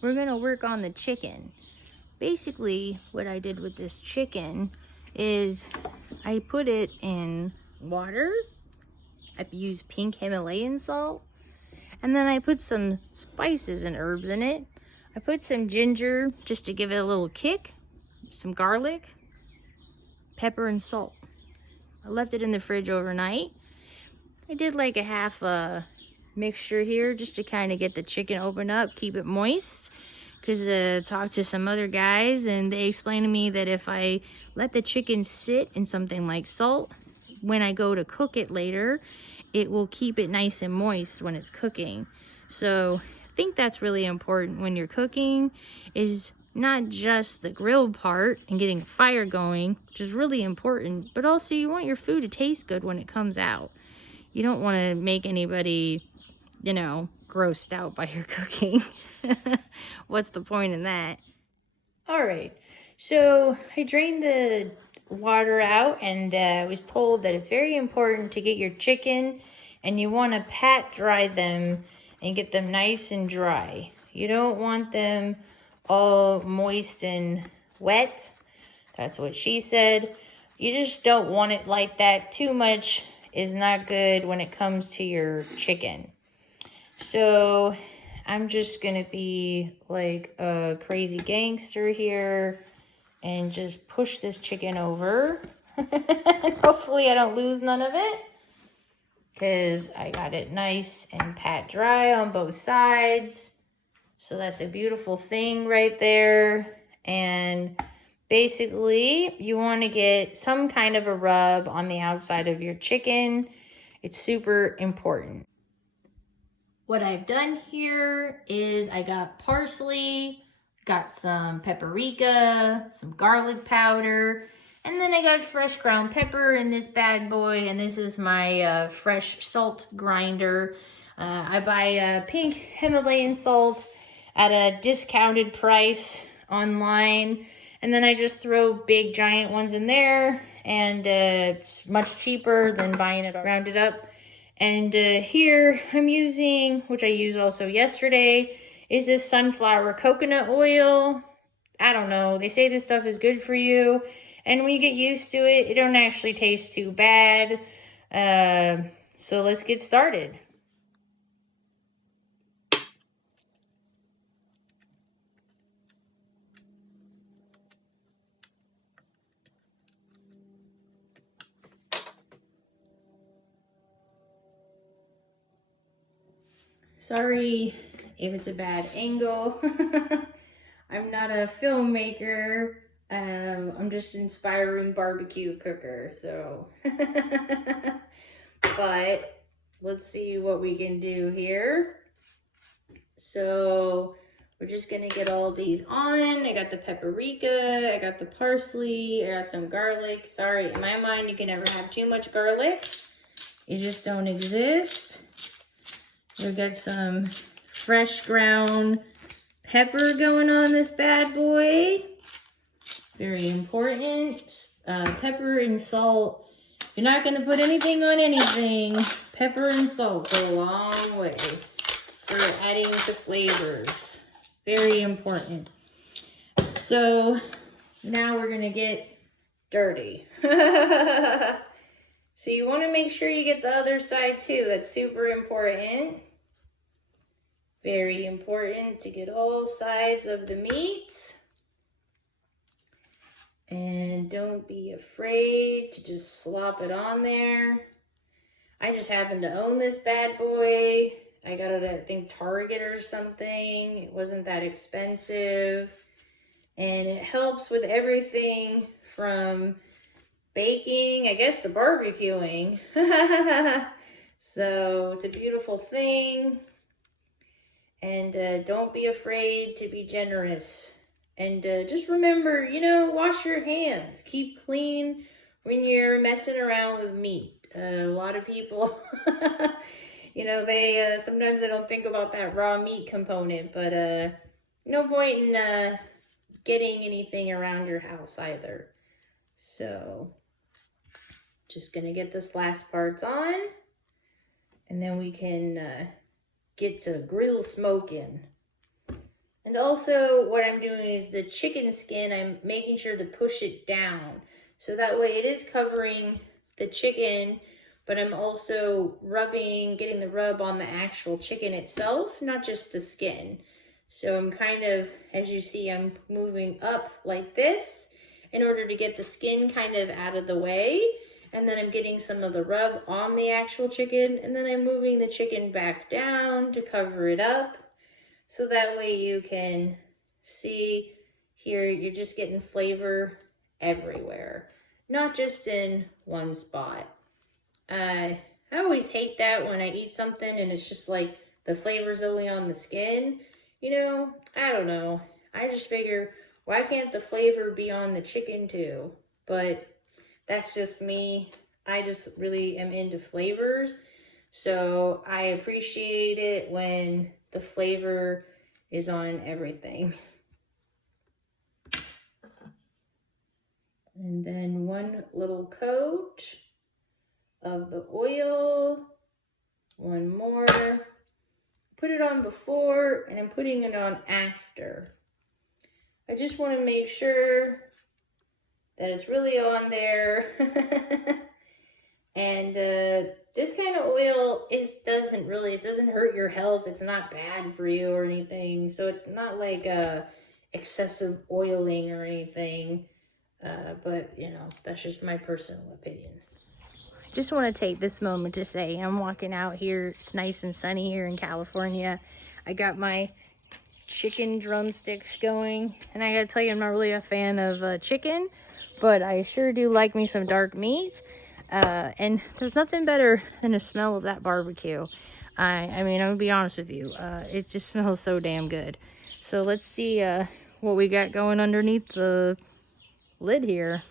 we're gonna work on the chicken. Basically, what I did with this chicken is I put it in water. I used pink Himalayan salt. And then I put some spices and herbs in it. I put some ginger just to give it a little kick. Some garlic, pepper, and salt. I left it in the fridge overnight. I did like a half mixture here just to kind of get the chicken open up, keep it moist. Because I talked to some other guys and they explained to me that if I let the chicken sit in something like salt, when I go to cook it later, it will keep it nice and moist when it's cooking. So I think that's really important when you're cooking, is not just the grill part and getting a fire going, which is really important, but also you want your food to taste good when it comes out. You don't want to make anybody, you know, grossed out by your cooking. What's the point in that? All right, so I drained the water out and I was told that it's very important to get your chicken and you want to pat dry them and get them nice and dry. You don't want them all moist and wet. That's what she said. You just don't want it like that. Too much is not good when it comes to your chicken. So I'm just gonna be like a crazy gangster here and just push this chicken over. Hopefully I don't lose none of it, because I got it nice and pat dry on both sides. So that's a beautiful thing right there. And basically you want to get some kind of a rub on the outside of your chicken. It's super important. What I've done here is I got parsley, got some paprika, some garlic powder, and then I got fresh ground pepper in this bad boy, and this is my fresh salt grinder. I buy pink Himalayan salt at a discounted price online, and then I just throw big giant ones in there, and it's much cheaper than buying it rounded up. And here I'm using, which I used also yesterday, is this sunflower coconut oil. I don't know, they say this stuff is good for you, and when you get used to it, it don't actually taste too bad. So let's get started. Sorry if it's a bad angle. I'm not a filmmaker. I'm just an inspiring barbecue cooker, so. But let's see what we can do here. So we're just gonna get all these on. I got the paprika, I got the parsley, I got some garlic. Sorry, in my mind, you can never have too much garlic. You just don't exist. We got some fresh ground pepper going on this bad boy. Very important. Pepper and salt. If you're not going to put anything on anything, pepper and salt go a long way for adding the flavors. Very important. So now we're going to get dirty. So you want to make sure you get the other side too. That's super important. Very important to get all sides of the meat. And don't be afraid to just slop it on there. I just happen to own this bad boy. I got it at, I think, Target or something. It wasn't that expensive. And it helps with everything from baking, I guess, to barbecuing. So it's a beautiful thing. And don't be afraid to be generous. And just remember, you know, wash your hands. Keep clean when you're messing around with meat. A lot of people, you know, they sometimes they don't think about that raw meat component. But no point in getting anything around your house either. So just going to get this last parts on. And then we can get to grill smoking. And also what I'm doing is the chicken skin, I'm making sure to push it down. So that way it is covering the chicken, but I'm also getting the rub on the actual chicken itself, not just the skin. So I'm kind of, as you see, I'm moving up like this in order to get the skin kind of out of the way. And then I'm getting some of the rub on the actual chicken, and then I'm moving the chicken back down to cover it up. So that way you can see here, you're just getting flavor everywhere, not just in one spot. I always hate that when I eat something and it's just like the flavor's only on the skin. You know, I don't know. I just figure, why can't the flavor be on the chicken too? But that's just me. I just really am into flavors. So I appreciate it when the flavor is on everything. And then one little coat of the oil, one more. Put it on before and I'm putting it on after. I just want to make sure that it's really on there. And this kind of oil it doesn't hurt your health. It's not bad for you or anything. So it's not like excessive oiling or anything. But, you know, that's just my personal opinion. I just want to take this moment to say I'm walking out here. It's nice and sunny here in California. I got my chicken drumsticks going. And I got to tell you, I'm not really a fan of chicken. But I sure do like me some dark meat. And there's nothing better than the smell of that barbecue. I mean, I'm gonna be honest with you. It just smells so damn good. So let's see what we got going underneath the lid here.